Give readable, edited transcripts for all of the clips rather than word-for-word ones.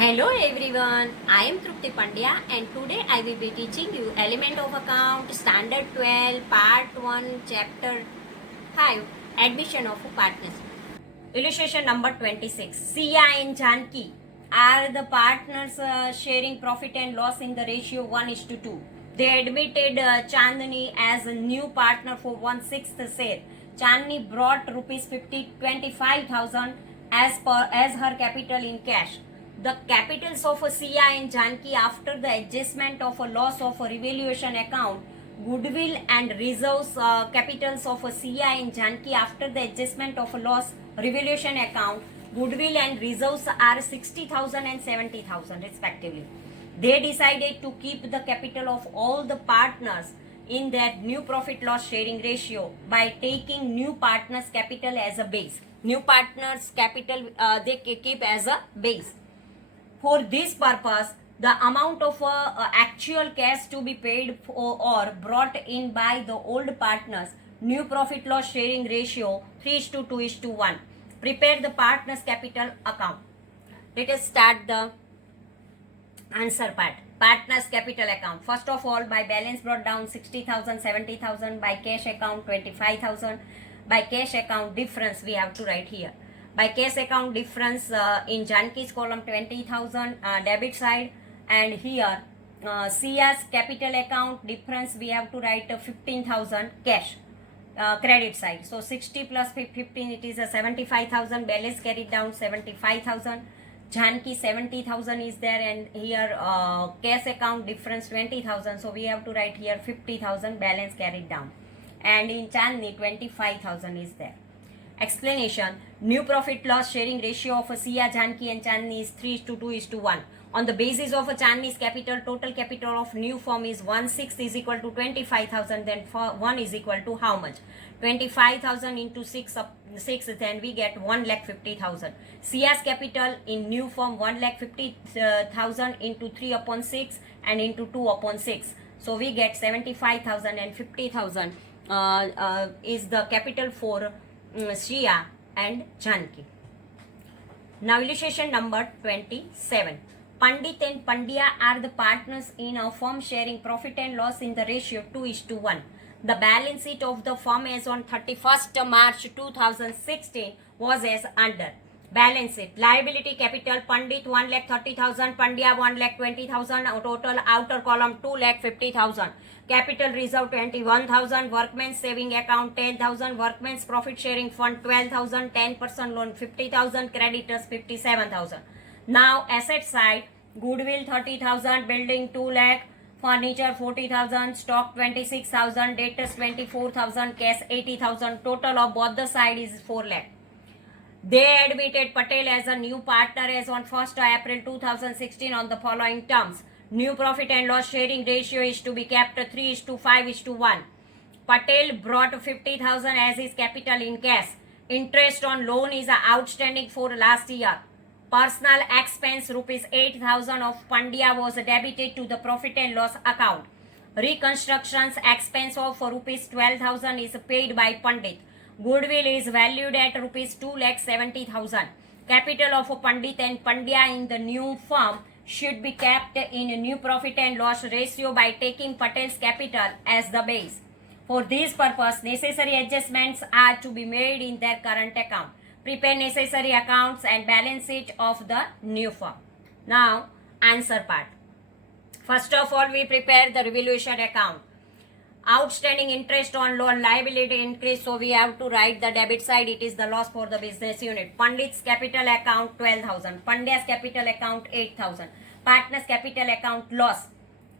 Hello everyone, I am Trupti Pandya and today I will be teaching you Element of Account Standard 12 Part 1 Chapter 5 Admission of Partners. Illustration number 26. Sia and Janki are the partners sharing profit and loss in the ratio 1:2. They admitted Chandni as a new partner for 1/6 share. Chandni brought rupees 25,000 as her capital in cash. The capitals of Sia and Janki after the adjustment of a loss of a revaluation account, goodwill and reserves capitals of Sia and Janki after the adjustment of a loss revaluation account, goodwill and reserves are 60,000 and 70,000 respectively. They decided to keep the capital of all the partners in their new profit loss sharing ratio by taking new partners capital as a base. New partners capital they keep as a base. For this purpose, the amount of actual cash to be paid for or brought in by the old partners, new profit loss sharing ratio 3:2:1. Prepare the partners capital account. Let us start the answer part. Partners capital account. First of all, by balance brought down 60,000, 70,000, by cash account 25,000, by cash account difference we have to write here. By cash account difference in Janki's column 20,000 debit side, and here Sia's capital account difference we have to write 15,000 cash credit side. So 60 plus 15 it is a 75,000, balance carried down 75,000. Janki 70,000 is there, and here cash account difference 20,000, so we have to write here 50,000 balance carried down, and in Chandni 25,000 is there. Explanation. New profit loss sharing ratio of a Sia, Janki and Chandni is 3:2:1. On the basis of a Chandni's capital, total capital of new firm is 1/6 is equal to 25,000. Then for 1 is equal to how much? 25,000 into 6, then we get 1,50,000. Sia's capital in new firm 1,50,000 into 3/6 and into 2/6. So we get 75,000 and 50,000 is the capital for Sia and Janki. Now illustration number 27. Pandit and Pandya are the partners in a firm sharing profit and loss in the ratio 2:1. The balance sheet of the firm as on 31st March 2016 was as under. Balance sheet. Liability capital Pandit 1,30,000, Pandya 1,20,000, total outer column 2,50,000. Capital reserve 21,000, workmen's saving account 10,000, workmen's profit sharing fund 12,000, 10% loan 50,000, creditors 57,000. Now asset side, goodwill 30,000, building 2 lakh, furniture 40,000, stock 26,000, debtors 24,000, cash 80,000. Total of both the side is 4 lakh. They admitted Patel as a new partner as on 1st April 2016 on the following terms. New profit and loss sharing ratio is to be kept 3:5:1. Patel brought 50,000 as his capital in cash. Interest on loan is outstanding for last year. Personal expense rupees 8,000 of Pandya was debited to the profit and loss account. Reconstructions expense of rupees 12,000 is paid by Pandit. Goodwill is valued at rupees 2,70,000. Capital of Pandit and Pandya in the new firm should be kept in a new profit and loss ratio by taking Patel's capital as the base. For this purpose, necessary adjustments are to be made in their current account. Prepare necessary accounts and balance sheet of the new firm. Now, answer part. First of all, we prepare the revaluation account. Outstanding interest on loan liability increase, so we have to write the debit side, it is the loss for the business unit. Pandit's capital account 12,000, Pandya's capital account 8,000, partner's capital account loss.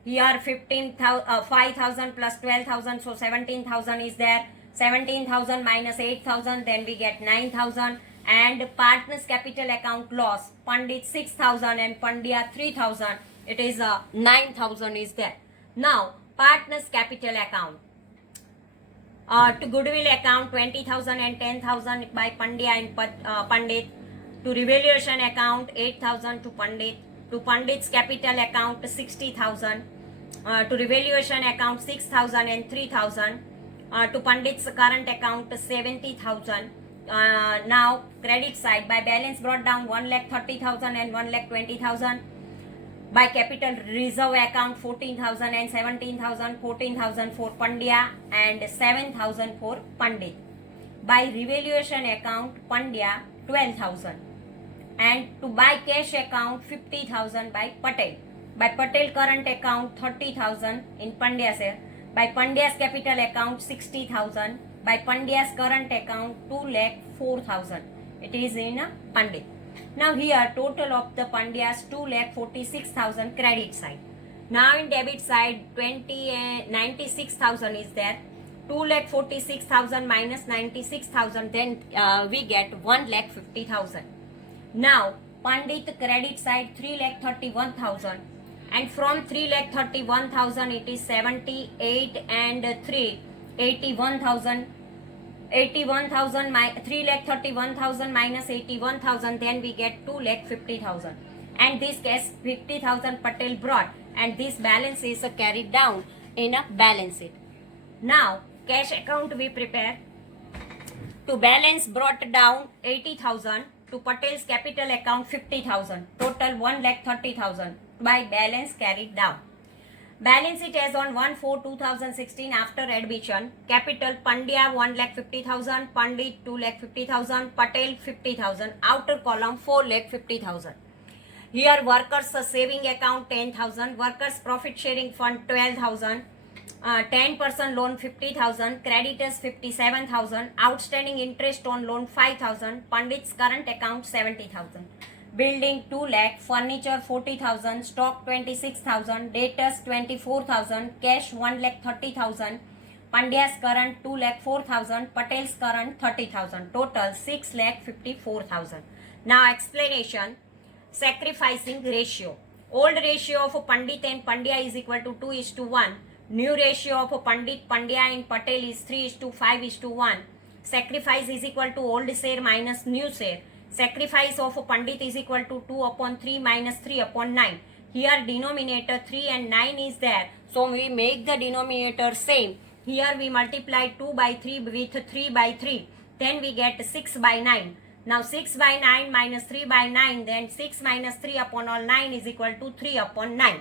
Here 5,000 plus 12,000, so 17,000 is there. 17,000 minus 8,000, then we get 9,000. And partner's capital account loss, Pandit 6,000 and Pandya 3,000. It is 9,000 is there. Now partner's capital account. To goodwill account 20,000 and 10,000 by Pandya and Pandit. To revaluation account 8,000 to Pandit. To Pandit's capital account 60,000. To revaluation account 6,000 and 3,000. To Pandit's current account 70,000. Now credit side, by balance brought down 1,30,000 and 1,20,000. By capital reserve account 14,000 and 17,000, 14,000 for Pandya and 7,000 for Pandit. By revaluation account Pandya 12,000 and to buy cash account 50,000 by Patel. By Patel current account 30,000 in Pandya share. By Pandya's capital account 60,000. By Pandya's current account 2,04,000. It is in Pandit. Now here total of the Pandya's 2,46,000 credit side. Now in debit side 96,000 is there. 2,46,000 minus 96,000, then we get 1,50,000. Now Pandit credit side 3,31,000 and from 3,31,000 it is 78 and 3 81,000. 81,000 3,31,000 minus 81,000, then we get 2,50,000. And this case 50,000 Patel brought, and this balance is carried down in a balance sheet. Now cash account we prepare. To balance brought down 80,000, to Patel's capital account 50,000, total 1,30,000 by balance carried down. Balance sheet as on 1/4/2016 after addition. Capital Pandya 1,50,000, Pandit 2,50,000, Patel 50,000. Outer column 4,50,000. Here workers saving account 10,000, workers profit sharing fund 12,000, 10% loan 50,000, creditors 57,000, outstanding interest on loan 5,000, Pandit's current account 70,000. Building 2 lakh, furniture 40,000, stock 26,000, debtors 24,000, cash 1,30,000, Pandya's current 2,04,000, Patel's current 30,000, total 6,54,000. Now explanation. Sacrificing ratio. Old ratio of Pandit and Pandya is equal to 2:1. New ratio of Pandit, Pandya and Patel is 3:5:1. Sacrifice is equal to old share minus new share. Sacrifice of Pandit is equal to 2/3 minus 3/9. Here denominator 3 and 9 is there, so we make the denominator same. Here we multiply 2 by 3 with 3 by 3, then we get 6 by 9. Now 6 by 9 minus 3 by 9, then 6 minus 3/9 is equal to 3/9.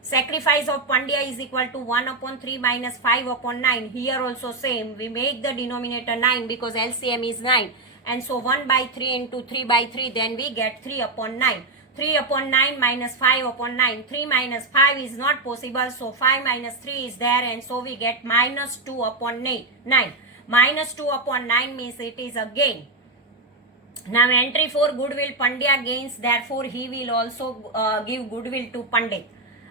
Sacrifice of Pandya is equal to 1/3 minus 5/9. Here also same, we make the denominator 9 because LCM is 9. And so 1 by 3 into 3 by 3, then we get 3/9. 3/9 minus 5/9. 3 minus 5 is not possible, so 5 minus 3 is there, and so we get minus 2/9. Minus 2/9 means it is a gain. Now entry for goodwill, Pandya gains, therefore he will also give goodwill to Pandit.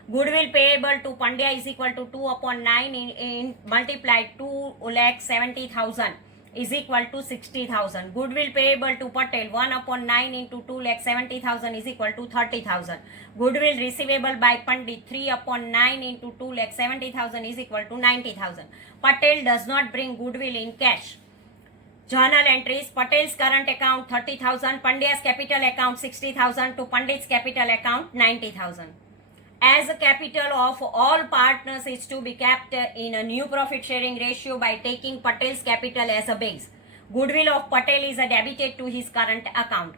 Goodwill payable to Pandya is equal to 2/9 in multiplied 2,70,000 is equal to 60,000. Goodwill payable to Patel 1/9 into 2,70,000 is equal to 30,000. Goodwill receivable by Pandit 3/9 into 2,70,000 is equal to 90,000. Patel does not bring goodwill in cash. Journal entries. Patel's current account 30,000, Pandya's capital account 60,000, to Pandit's capital account 90,000. As the capital of all partners is to be kept in a new profit sharing ratio by taking Patel's capital as a base. Goodwill of Patel is debited to his current account.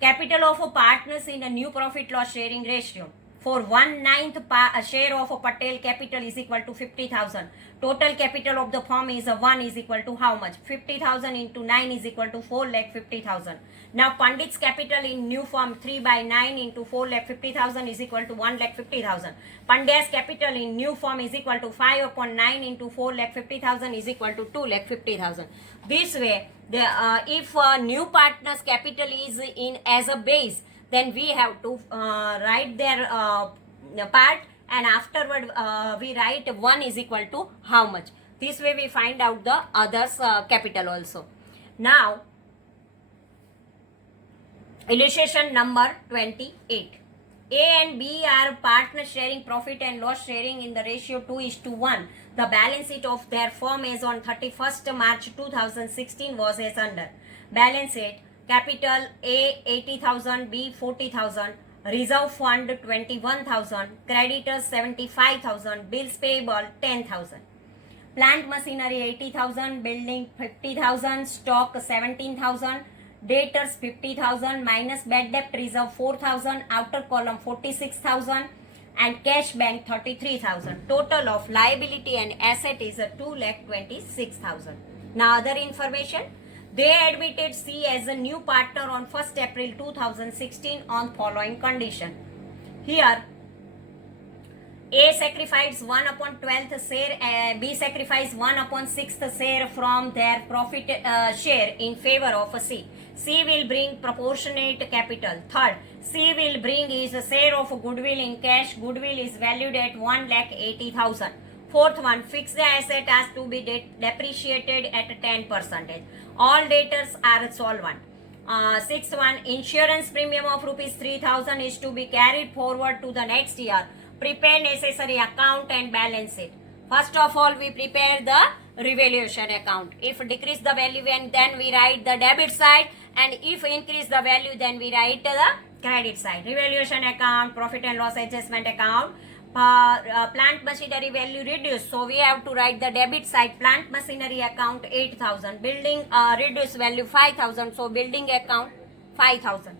Capital of partners in a new profit loss sharing ratio. For 1/9 share of Patel, capital is equal to 50,000. Total capital of the firm is 1 is equal to how much? 50,000 into 9 is equal to 4,50,000. Now Pandit's capital in new firm 3 by 9 into 4,50,000 is equal to 1,50,000. Pandya's capital in new firm is equal to 5/9 into 4,50,000 is equal to 2,50,000. This way, if new partner's capital is in as a base, then we have to write their part, and afterward we write 1 is equal to how much. This way we find out the others capital also. Now illustration number 28. A and B are partners sharing profit and loss sharing in the ratio 2:1. The balance sheet of their firm as on 31st March 2016 was as under. Balance sheet. Capital A 80,000, B 40,000, reserve fund 21,000, creditors 75,000, bills payable 10,000. Plant machinery 80,000, building 50,000, stock 17,000, debtors 50,000 minus bad debt reserve 4,000, outer column 46,000 and cash bank 33,000. Total of liability and asset is 2,26,000. Now other information. They admitted C as a new partner on 1st April 2016 on following condition. Here A sacrificed 1 upon 12th share, B sacrificed 1 upon 6th share from their profit share in favor of C. C will bring proportionate capital. Third, C will bring his share of goodwill in cash. Goodwill is valued at 1,80,000. Fourth one, fixed asset has to be depreciated at 10%. All debtors are solvent. Sixth one, insurance premium of rupees 3,000 is to be carried forward to the next year. Prepare necessary account and balance it. First of all, we prepare the revaluation account. If decrease the value, then we write the debit side, and if increase the value, then we write the credit side. Revaluation account, profit and loss adjustment account. Plant machinery value reduced, so we have to write the debit side. Plant machinery account 8,000. Building reduced value 5,000, so building account 5,000.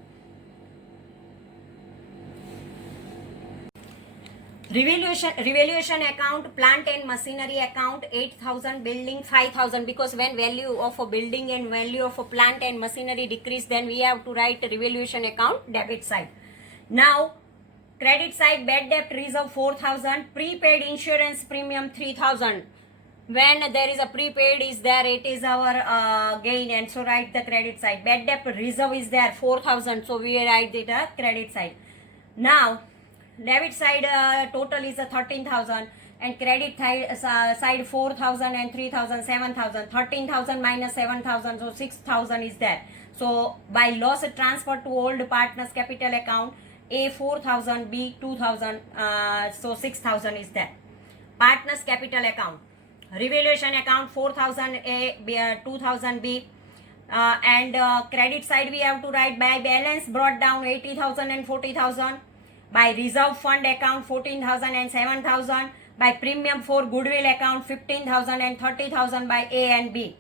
Revaluation account, plant and machinery account 8,000, building 5,000, because when value of a building and value of a plant and machinery decrease, then we have to write revaluation account debit side. Now credit side, bad debt reserve 4,000, prepaid insurance premium 3,000. When there is a prepaid is there, it is our gain, and so write the credit side. Bad debt reserve is there 4,000, so we write the credit side. Now debit side total is 13,000 and credit side 4,000 and 3,000, 7,000. 13,000 minus 7,000, so 6,000 is there. So by loss transfer to old partners capital account, A 4,000, B 2,000, so 6,000 is there. Partners capital account, revaluation account 4,000 A, B, 2,000 B, and credit side we have to write by balance brought down 80,000 and 40,000. By reserve fund account 14,000 and 7,000. By premium for goodwill account 15,000 and 30,000 by A and B.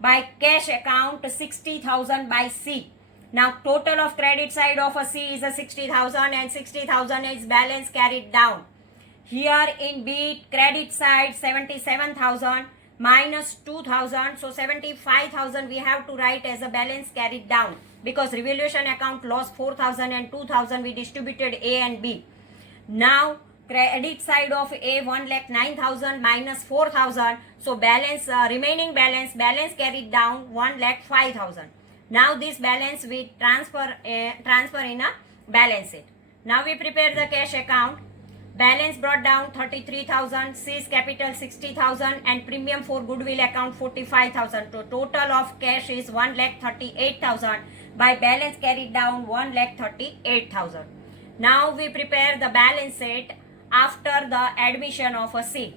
By cash account 60,000 by C. Now total of credit side of a C is a 60,000 and 60,000 is balance carried down. Here in B credit side 77,000 minus 2,000, so 75,000 we have to write as a balance carried down, because revaluation account lost 4,000 and 2,000 we distributed A and B. Now credit side of A 1,09,000 minus 4,000, so balance remaining balance carried down 1,05,000. Now this balance we transfer in a balance sheet. Now we prepare the cash account. Balance brought down 33,000, C's capital 60,000 and premium for goodwill account 45,000. So total of cash is 1,38,000. By balance carried down 1,38,000. Now we prepare the balance sheet after the admission of a C.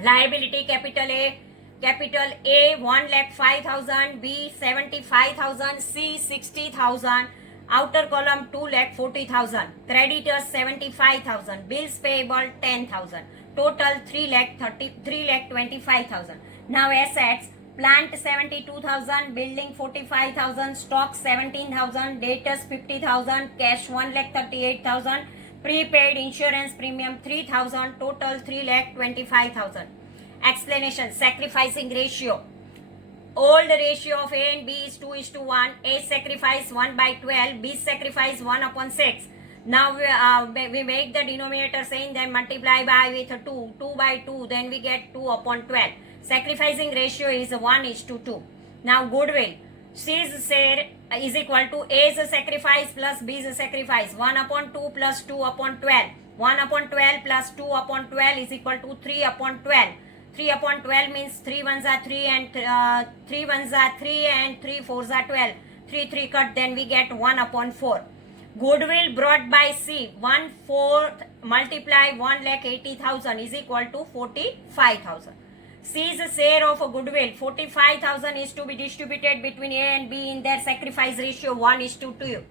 Liability capital A 1,05,000, B 75,000, C 60,000. Outer column 2,40,000. Creditors 75,000. Bills payable 10,000. Total 3,25,000. Now assets, plant 72,000, building 45,000, stock 17,000, debtors 50,000, cash 1,38,000, prepaid insurance premium 3,000, total 3,25,000. Explanation, sacrificing ratio. Old ratio of A and B is 2:1. A sacrifice 1 by 12. B sacrifice 1 upon 6. Now we make the denominator same, then multiply by with 2. 2 by 2. Then we get 2 upon 12. Sacrificing ratio is 1:2. Now goodwill. C's share is equal to A's sacrifice plus B's sacrifice. 1 upon 2 plus 2 upon 12. 1 upon 12 plus 2 upon 12 is equal to 3 upon 12. 3 upon 12 means 3 ones are 3 and 3 ones are 3 and 3 fours are 12. 3 cut, then we get 1 upon 4. Goodwill brought by C 1/4 multiply 1,80,000 is equal to 45,000. C's share of a goodwill 45,000 is to be distributed between A and B in their sacrifice ratio 1:2.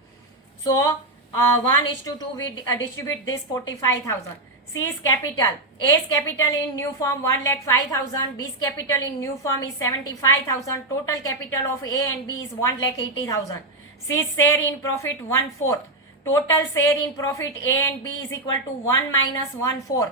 So 1:2 we distribute this 45,000. C's capital. A's capital in new form 1,05,000. B's capital in new form is 75,000. Total capital of A and B is 1,80,000. C's share in profit 1/4. Total share in profit A and B is equal to 1 minus 1/4.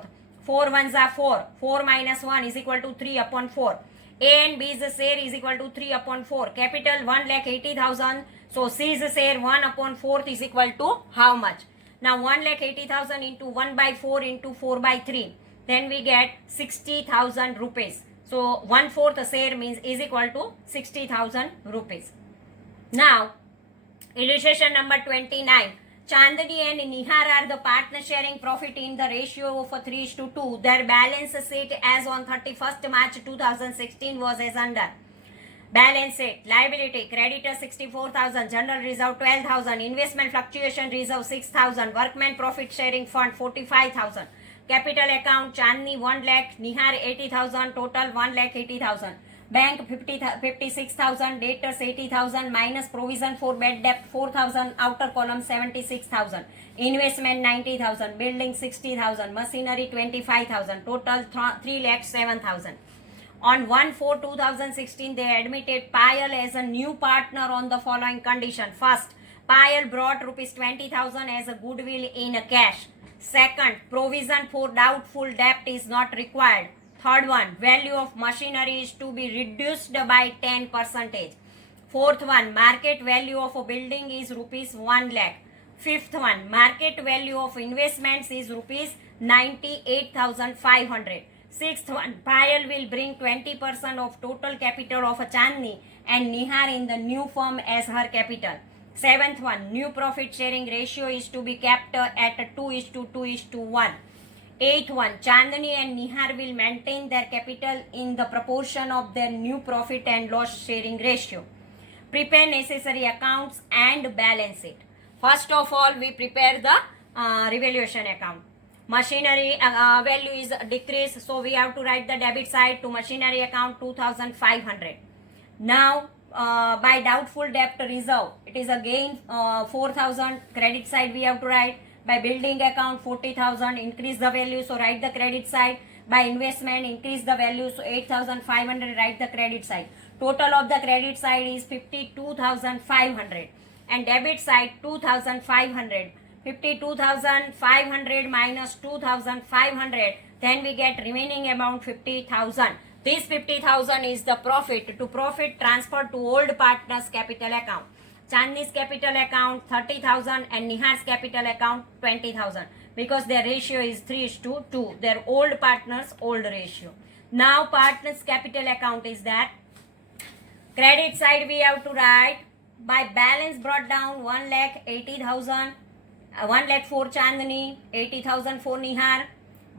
4 ones are 4. 4 minus 1 is equal to 3 upon 4. A and B's share is equal to 3 upon 4. Capital 1,80,000. So C's share 1 upon 4 is equal to how much? Now 1,80,000 into 1 by 4 into 4 by 3. Then we get 60,000 rupees. So 1/4 share means is equal to 60,000 rupees. Now illustration number 29. Chandni and Nihar are the partner sharing profit in the ratio of 3:2. Their balance sheet as on 31st March 2016 was as under. Balance sheet, liability, creditor 64,000, general reserve 12,000, investment fluctuation reserve 6,000, workman profit sharing fund 45,000, capital account Chandni 1 lakh, Nihar 80,000, total 1,80,000. Bank 56,000, debtors 80,000, minus provision for bad debt 4,000, outer column 76,000, investment 90,000, building 60,000, machinery 25,000, total 3,07,000. On 1/4/2016, they admitted Payal as a new partner on the following condition. First, Payal brought rupees 20,000 as a goodwill in a cash. Second, provision for doubtful debt is not required. Third one, value of machinery is to be reduced by 10%. Fourth one, market value of a building is rupees 1 lakh. Fifth one, market value of investments is rupees 98,500. Sixth one, Payal will bring 20% of total capital of Chandni and Nihar in the new firm as her capital. Seventh one, new profit sharing ratio is to be kept at 2:2:1. Eighth one, Chandni and Nihar will maintain their capital in the proportion of their new profit and loss sharing ratio. Prepare necessary accounts and balance it. First of all, we prepare the revaluation account. Machinery value is decreased, so we have to write the debit side to machinery account 2,500. Now by doubtful debt reserve, it is again 4,000. Credit side we have to write. By building account 40,000, increase the value, so write the credit side. By investment, increase the value, so 8,500, write the credit side. Total of the credit side is 52,500 and debit side 2,500. 52,500 minus 2,500, then we get remaining amount 50,000. This 50,000 is the profit to profit transferred to old partners capital account. Chandni's capital account 30,000 and Nihar's capital account 20,000, because their ratio is 3:2. Their old partners old ratio. Now partners capital account is that. Credit side we have to write. By balance brought down 1,80,000. 1 lakh for Chandni, 80,000 for Nihar.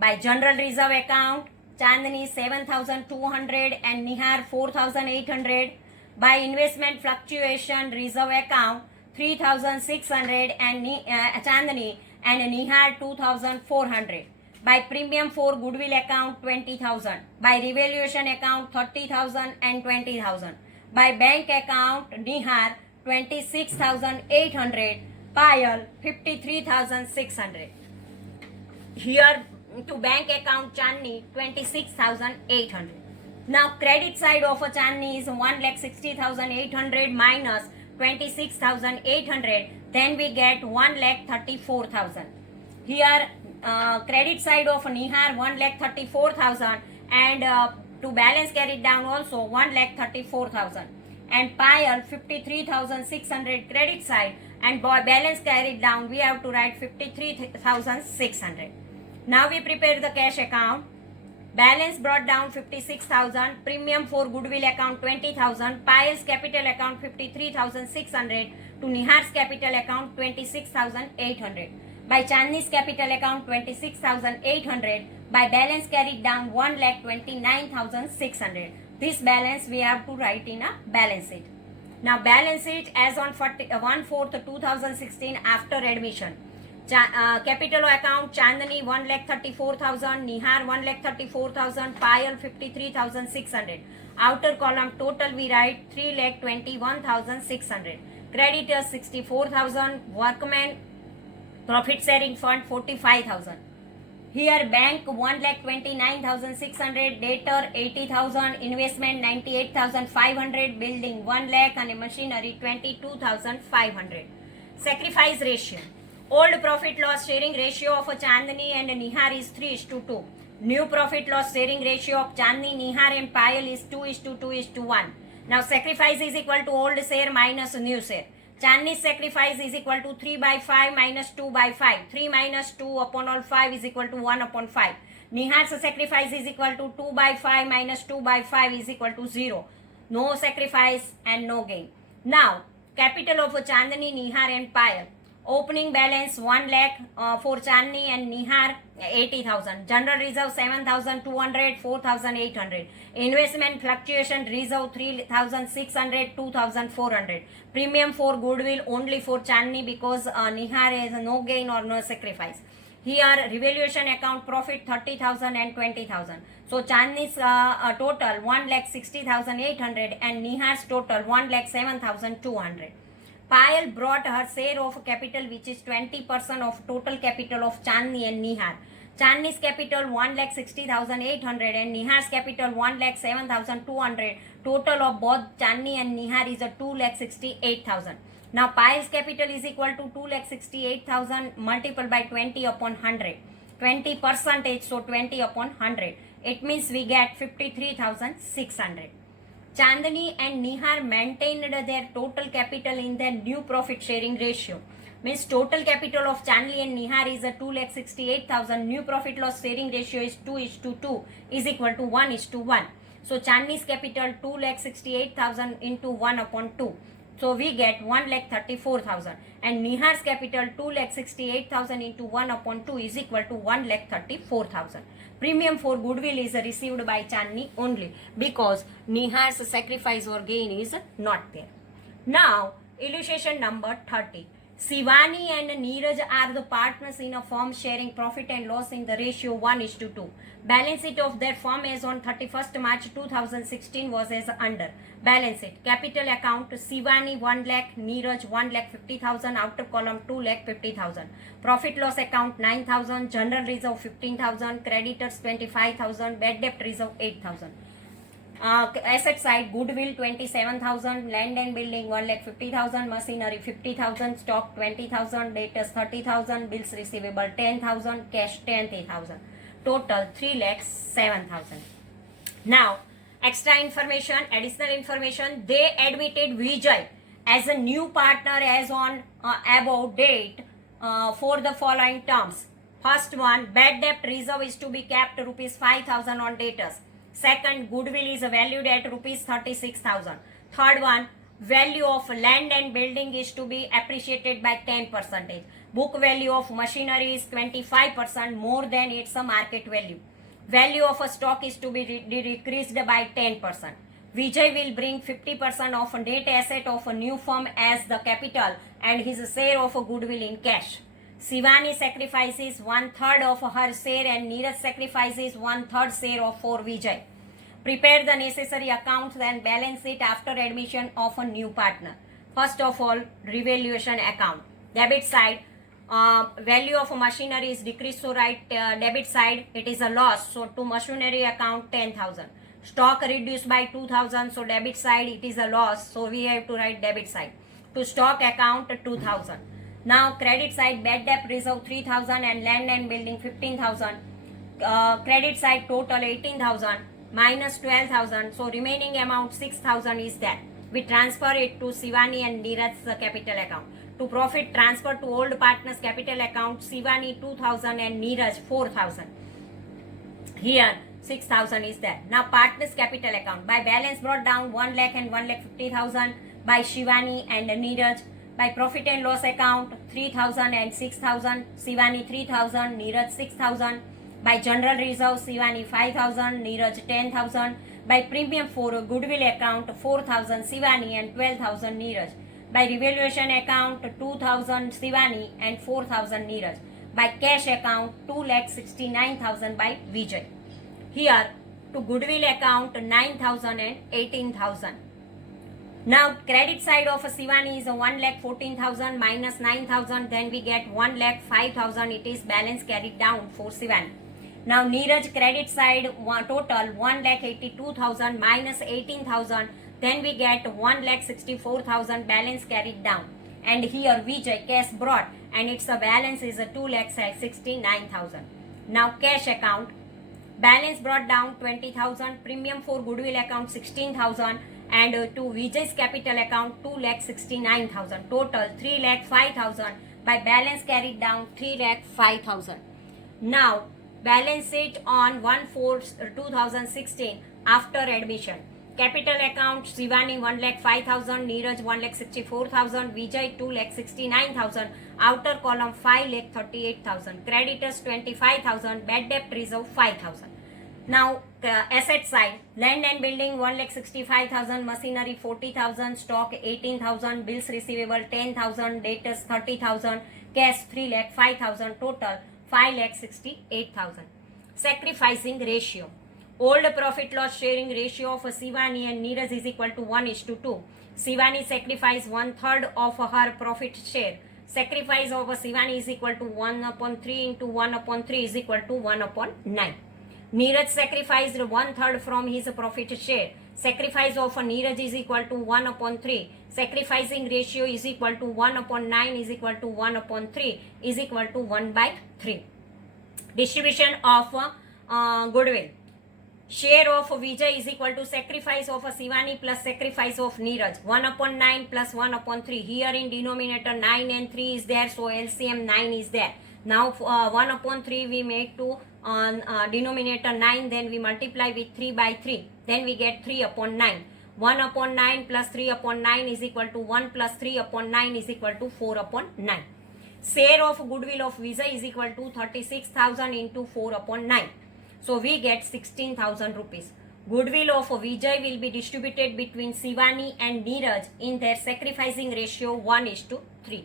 By general reserve account, Chandni 7,200 and Nihar 4,800. By investment fluctuation reserve account, 3,600 and Chandni and Nihar 2,400. By premium for goodwill account 20,000. By revaluation account 30,000 and 20,000. By bank account Nihar 26,800. Payal 53,600. Here to bank account Chandni 26,800. Now credit side of a Chandni is 1,60,800 minus 26,800. Then we get 1,34,000. Here credit side of Nihar 1,34,000 and to balance carried down also 1,34,000. And Payal 53,600 credit side, and by balance carried down we have to write 53,600. Now we prepare the cash account. Balance brought down 56,000, premium for goodwill account 20,000, Payal's capital account 53,600 to Nihar's capital account 26,800. By Chandni's capital account 26,800, by balance carried down 1,29,600. This balance we have to write in a balance sheet. Now balance sheet as on 1/4/2016 after admission. Capital account Chandni 1,34,000, Nihar 1,34,000, Payal 53,600. Outer column total we write 3,21,600. Creditors 64,000, workmen profit sharing fund 45,000. Here bank 1,29,600, debtor 80,000, investment 98,500, building 1 lakh and machinery 22,500. Sacrifice ratio. Old profit loss sharing ratio of Chandni and Nihar is 3:2. New profit loss sharing ratio of Chandni, Nihar and Payal is 2:2:1. Now sacrifice is equal to old share minus new share. Chandni's sacrifice is equal to 3/5 minus 2/5. 3 minus 2 upon all 5 is equal to 1/5. Nihar's sacrifice is equal to 2/5 minus 2/5 is equal to 0. No sacrifice and no gain. Now, capital of Chandni, Nihar and Payal. Opening balance 1 lakh for Chandni and Nihar 80,000. General reserve 7,200, 4,800. Investment fluctuation reserve 3,600, 2,400. Premium for goodwill only for Chandni because Nihar has no gain or no sacrifice. Here revaluation account profit 30,000 and 20,000. So Chandni's total 1,60,800 and Nihar's total 1,07,200. Payal brought her share of capital which is 20% of total capital of Chandni and Nihar. Chandni's capital 1,60,800 and Nihar's capital 1,07,200. Total of both Chandni and Nihar is a 2,68,000. Now Payal's capital is equal to 2,68,000 multiplied by 20 upon 100. 20%, so 20 upon 100. It means we get 53,600. Chandni and Nihar maintained their total capital in their new profit sharing ratio. Means total capital of Chandni and Nihar is a 2,68,000. New profit loss sharing ratio is 2:2 is equal to 1:1. So Chandni's capital 2,68,000 into 1/2. So we get 1,34,000. And Nihar's capital 2,68,000 into 1/2 is equal to 1,34,000. Premium for goodwill is received by Chandni only because Nihar's sacrifice or gain is not there. Now, illustration number 30. Shivani and Neeraj are the partners in a firm sharing profit and loss in the ratio 1:2. Balance sheet of their firm as on 31st March 2016 was as under. Balance sheet. Capital account Shivani 1 lakh, Neeraj 1,50,000, outer column 2,50,000. Profit loss account 9,000, general reserve 15,000, creditors 25,000, bad debt reserve 8,000. Asset side goodwill 27,000, land and building 1,50,000, machinery 50,000, stock 20,000, debtors 30,000, bills receivable 10,000, cash 10,000. Total 3,07,000. Now, extra information, additional information. They admitted Vijay as a new partner as on above date for the following terms. First one, bad debt reserve is to be kept rupees 5,000 on debtors. Second, goodwill is valued at rupees 36,000. Third one, value of land and building is to be appreciated by 10%. Book value of machinery is 25% more than its market value. Value of a stock is to be decreased by 10%. Vijay will bring 50% of net asset of a new firm as the capital and his share of goodwill in cash. Shivani sacrifices 1/3 of her share and Neeraj sacrifices 1/3 share of for Vijay. Prepare the necessary accounts and balance sheet after admission of a new partner. First of all, revaluation account. Debit side, value of machinery is decreased, so write debit side it is a loss, so to machinery account 10,000. Stock reduced by 2,000, so debit side it is a loss, so we have to write debit side. To stock account 2,000. Now credit side bad debt reserve 3,000 and land and building 15,000. Credit side total 18,000 minus 12,000, so remaining amount 6,000 is that. We transfer it to Shivani and Neeraj's capital account. To profit transfer to old partners capital account, Shivani 2,000 and Neeraj 4,000. Here 6,000 is that. Now partners capital account. By balance brought down 1 lakh and 1,50,000 by Shivani and Neeraj. By profit and loss account 3,000 and 6,000. Shivani 3,000, Neeraj 6,000. By general reserve Shivani 5,000, Neeraj 10,000. By premium for goodwill account 4,000 Shivani and 12,000 Neeraj. By revaluation account 2,000 Shivani and 4,000 Neeraj. By cash account 2,69,000 by Vijay. Here to goodwill account 9,000 and 18,000. Now credit side of Shivani is 1,14,000 minus 9,000. Then we get 1,05,000. It is balance carried down for Shivani. Now Neeraj credit side total 1,82,000 minus 18,000. Then we get 1,64,000 balance carried down. And here Vijay cash brought and its balance is 2,69,000. Now cash account balance brought down 20,000. Premium for goodwill account 16,000. And to Vijay's capital account 2,69,000. Total 3,05,000. By balance carried down 3,05,000. Now balance sheet on 1/4/2016 after admission. Capital account Shivani 1,05,000, Neeraj 1,64,000, Vijay 2,69,000. Outer column 5,38,000. Creditors 25,000. Bad debt reserve 5,000. Now asset side, land and building 1,65,000, machinery 40,000, stock 18,000, bills receivable 10,000, debtors 30,000, cash 3,05,000, total 5,68,000. Sacrificing ratio. Old profit loss sharing ratio of Shivani and Neeraj is equal to 1:2. Shivani sacrificed 1/3 of her profit share. Sacrifice of Shivani is equal to 1/3 into 1/3 is equal to 1/9. Neeraj sacrificed 1/3 from his profit share. Sacrifice of Neeraj is equal to 1/3. Sacrificing ratio is equal to 1/9 is equal to 1/3 is equal to 1/3. Distribution of goodwill. Share of Vijay is equal to sacrifice of Shivani plus sacrifice of Neeraj. 1/9 plus 1/3. Here in denominator 9 and 3 is there, so LCM 9 is there. Now 1/3 we make to denominator 9, then we multiply with 3/3. Then we get 3/9. 1/9 plus 3/9 is equal to 1 plus 3/9 is equal to 4/9. Share of goodwill of Vijay is equal to 36,000 into 4/9. So we get 16,000 rupees. Goodwill of Vijay will be distributed between Shivani and Neeraj in their sacrificing ratio 1:3.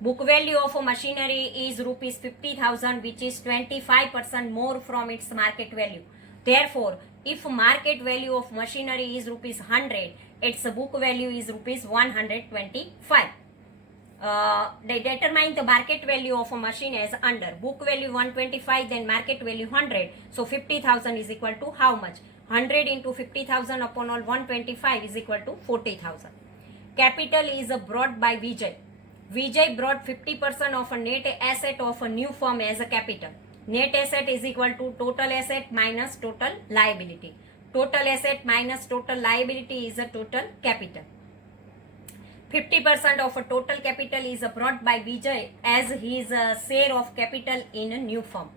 Book value of machinery is rupees 50,000, which is 25% more from its market value. Therefore, if market value of machinery is rupees 100, its book value is rupees 125. They determine the market value of a machine as under book value 125, then market value 100. So 50,000 is equal to how much? 100 into 50,000 upon all 125 is equal to 40,000. Capital is brought by Vijay. Vijay brought 50% of a net asset of a new firm as a capital. Net asset is equal to total asset minus total liability. Total asset minus total liability is a total capital. 50% of a total capital is brought by Vijay as his share of capital in a new firm.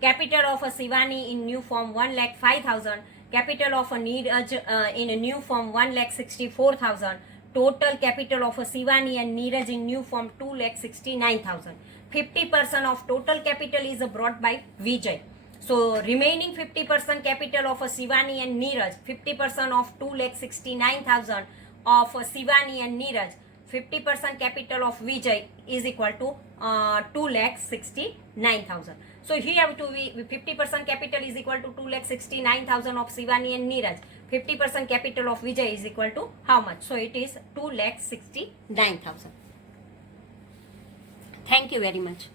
Capital of a Shivani in new firm 1,05,000. Capital of a Neeraj in a new firm 1,64,000. Total capital of a Shivani and Neeraj in new firm 2,69,000. 50% of total capital is brought by Vijay. So remaining 50% capital of a Shivani and Neeraj, 50% of 2,69,000 of Shivani and Neeraj, 50% capital of Vijay is equal to 2,69,000. So here have to be 50% capital is equal to 2,69,000 of Shivani and Neeraj. 50% capital of Vijay is equal to how much? So it is 2,69,000. Thank you very much.